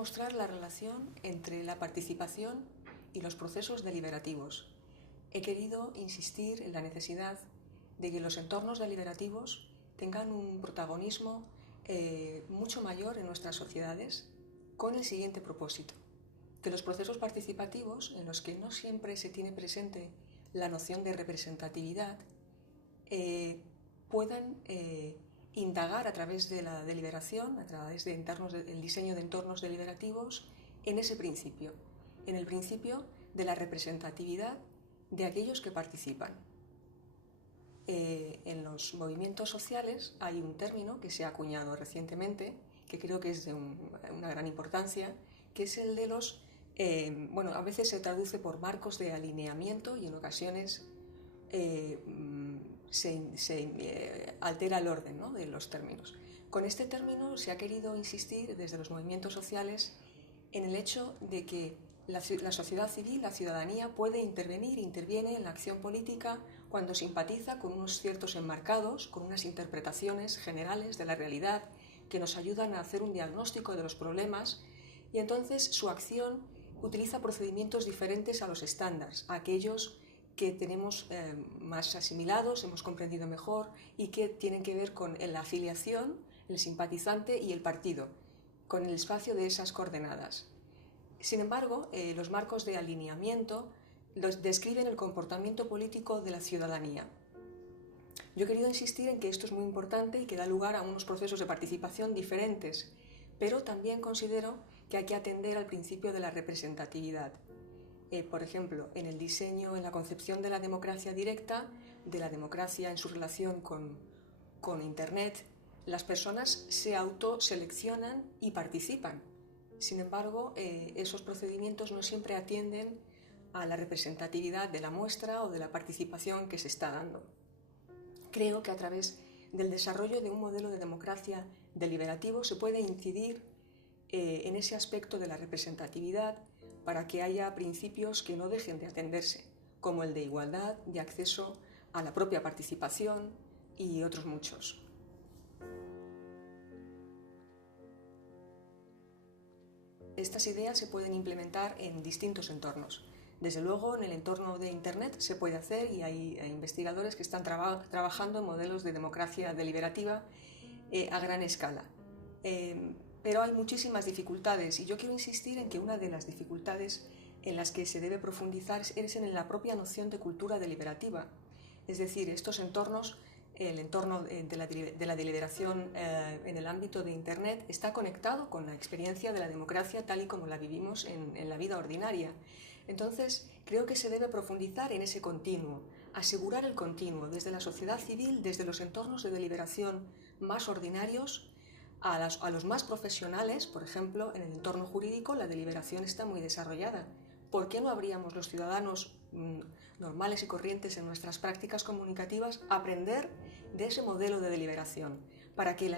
mostrar la relación entre la participación y los procesos deliberativos. He querido insistir en la necesidad de que los entornos deliberativos tengan un protagonismo mucho mayor en nuestras sociedades, con el siguiente propósito: que los procesos participativos, en los que no siempre se tiene presente la noción de representatividad, puedan indagar a través de la deliberación, a través del diseño de entornos deliberativos, en ese principio, en el principio de la representatividad de aquellos que participan. En los movimientos sociales hay un término que se ha acuñado recientemente, que creo que es de una gran importancia, que es el de los, a veces se traduce por marcos de alineamiento y en ocasiones se altera el orden, ¿no?, de los términos. Con este término se ha querido insistir desde los movimientos sociales en el hecho de que la sociedad civil, la ciudadanía, interviene en la acción política cuando simpatiza con unos ciertos enmarcados, con unas interpretaciones generales de la realidad que nos ayudan a hacer un diagnóstico de los problemas, y entonces su acción utiliza procedimientos diferentes a los estándares, a aquellos que tenemos más asimilados, hemos comprendido mejor y que tienen que ver con la afiliación, el simpatizante y el partido, con el espacio de esas coordenadas. Sin embargo, los marcos de alineamiento describen el comportamiento político de la ciudadanía. Yo he querido insistir en que esto es muy importante y que da lugar a unos procesos de participación diferentes, pero también considero que hay que atender al principio de la representatividad. Por ejemplo, en el diseño, en la concepción de la democracia directa, de la democracia en su relación con Internet, las personas se autoseleccionan y participan. Sin embargo, esos procedimientos no siempre atienden a la representatividad de la muestra o de la participación que se está dando. Creo que a través del desarrollo de un modelo de democracia deliberativo se puede incidir en ese aspecto de la representatividad para que haya principios que no dejen de atenderse, como el de igualdad, de acceso a la propia participación y otros muchos. Estas ideas se pueden implementar en distintos entornos. Desde luego, en el entorno de Internet se puede hacer, y hay investigadores que están trabajando en modelos de democracia deliberativa a gran escala. Pero hay muchísimas dificultades, y yo quiero insistir en que una de las dificultades en las que se debe profundizar es en la propia noción de cultura deliberativa. Es decir, estos entornos, el entorno de la deliberación en el ámbito de Internet está conectado con la experiencia de la democracia tal y como la vivimos en la vida ordinaria. Entonces, creo que se debe profundizar en ese continuo, asegurar el continuo desde la sociedad civil, desde los entornos de deliberación más ordinarios, a los más profesionales. Por ejemplo, en el entorno jurídico la deliberación está muy desarrollada. ¿Por qué no habríamos los ciudadanos normales y corrientes en nuestras prácticas comunicativas aprender de ese modelo de deliberación para que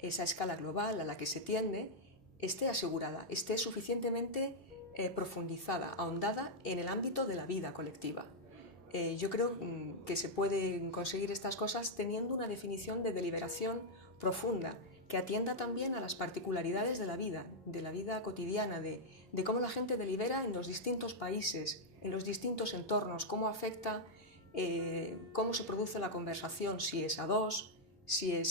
esa escala global a la que se tiende, esté asegurada, esté suficientemente profundizada, ahondada en el ámbito de la vida colectiva? Yo creo que se pueden conseguir estas cosas teniendo una definición de deliberación profunda, que atienda también a las particularidades de la vida cotidiana, de cómo la gente delibera en los distintos países, en los distintos entornos, cómo afecta, cómo se produce la conversación, si es a dos, si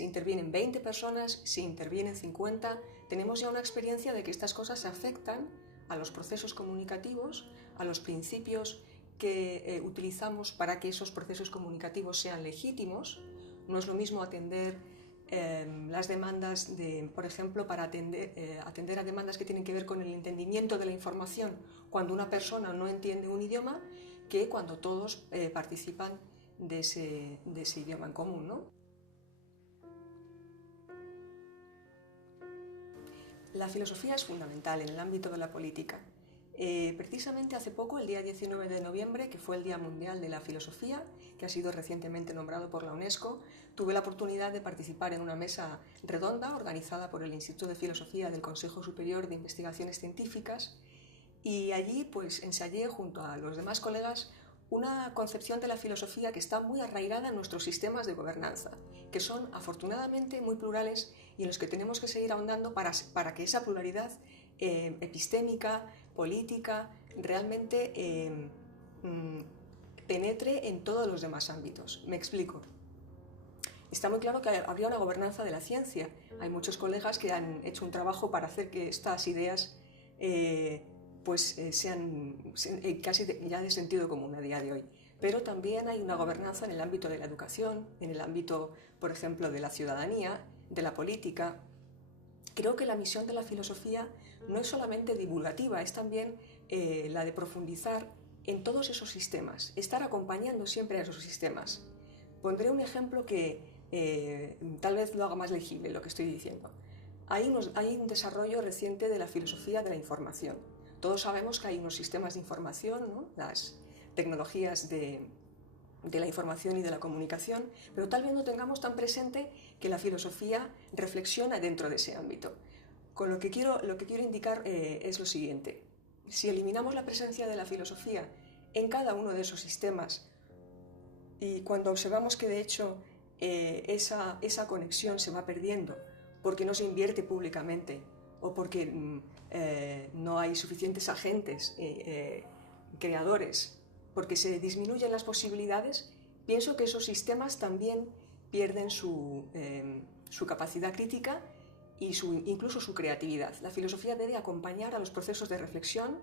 intervienen 20 personas, si intervienen 50. Tenemos ya una experiencia de que estas cosas afectan a los procesos comunicativos, a los principios que utilizamos para que esos procesos comunicativos sean legítimos. No es lo mismo atender las demandas, por ejemplo, para atender a demandas que tienen que ver con el entendimiento de la información cuando una persona no entiende un idioma, que cuando todos participan de ese idioma en común, ¿no? La filosofía es fundamental en el ámbito de la política. Precisamente hace poco, el día 19 de noviembre, que fue el Día Mundial de la Filosofía, que ha sido recientemente nombrado por la UNESCO, tuve la oportunidad de participar en una mesa redonda organizada por el Instituto de Filosofía del Consejo Superior de Investigaciones Científicas, y allí pues ensayé junto a los demás colegas una concepción de la filosofía que está muy arraigada en nuestros sistemas de gobernanza, que son afortunadamente muy plurales y en los que tenemos que seguir ahondando para que esa pluralidad epistémica, política, realmente penetre en todos los demás ámbitos. Me explico. Está muy claro que habría una gobernanza de la ciencia. Hay muchos colegas que han hecho un trabajo para hacer que estas ideas sean casi ya de sentido común a día de hoy. Pero también hay una gobernanza en el ámbito de la educación, en el ámbito, por ejemplo, de la ciudadanía, de la política. Creo que la misión de la filosofía no es solamente divulgativa, es también la de profundizar en todos esos sistemas, estar acompañando siempre a esos sistemas. Pondré un ejemplo que tal vez lo haga más legible lo que estoy diciendo. Hay un desarrollo reciente de la filosofía de la información. Todos sabemos que hay unos sistemas de información, ¿no? Las tecnologías de la información y de la comunicación, pero tal vez no tengamos tan presente que la filosofía reflexiona dentro de ese ámbito. Con lo que quiero indicar es lo siguiente. Si eliminamos la presencia de la filosofía en cada uno de esos sistemas y cuando observamos que de hecho esa conexión se va perdiendo porque no se invierte públicamente o porque no hay suficientes agentes creadores, porque se disminuyen las posibilidades, pienso que esos sistemas también pierden su capacidad crítica y incluso su creatividad. La filosofía debe acompañar a los procesos de reflexión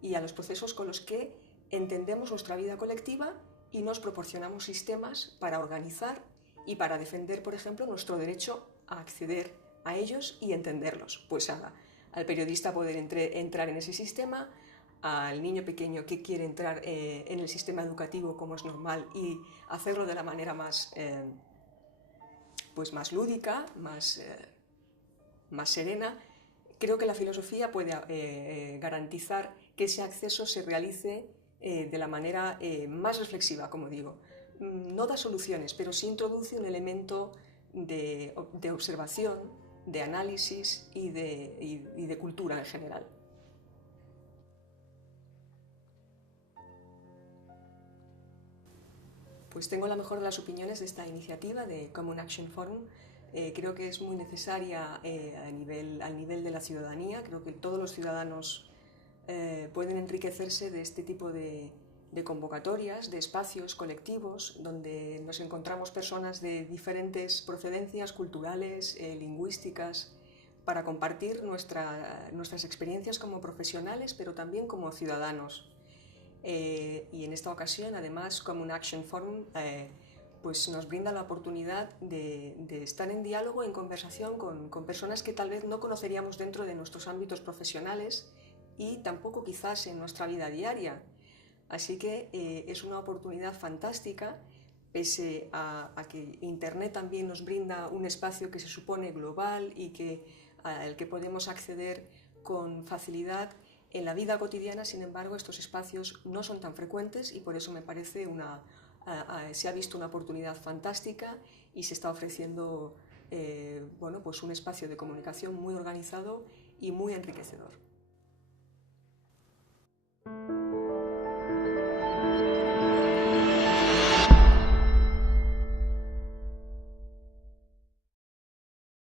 y a los procesos con los que entendemos nuestra vida colectiva y nos proporcionamos sistemas para organizar y para defender, por ejemplo, nuestro derecho a acceder a ellos y entenderlos. Pues al periodista poder entrar en ese sistema, al niño pequeño que quiere entrar en el sistema educativo como es normal y hacerlo de la manera más lúdica, más serena. Creo que la filosofía puede garantizar que ese acceso se realice de la manera más reflexiva, como digo. No da soluciones, pero sí introduce un elemento de observación, de análisis y de cultura en general. Pues tengo la mejor de las opiniones de esta iniciativa de Common Action Forum. Creo que es muy necesaria al nivel de la ciudadanía. Creo que todos los ciudadanos pueden enriquecerse de este tipo de convocatorias, de espacios colectivos, donde nos encontramos personas de diferentes procedencias culturales, lingüísticas, para compartir nuestras experiencias como profesionales, pero también como ciudadanos. Y en esta ocasión, además, Common Action Forum pues nos brinda la oportunidad de estar en diálogo, en conversación con personas que tal vez no conoceríamos dentro de nuestros ámbitos profesionales y tampoco quizás en nuestra vida diaria. Así que es una oportunidad fantástica, pese a que Internet también nos brinda un espacio que se supone global y al que podemos acceder con facilidad. En la vida cotidiana, sin embargo, estos espacios no son tan frecuentes y por eso me parece se ha visto una oportunidad fantástica y se está ofreciendo un espacio de comunicación muy organizado y muy enriquecedor.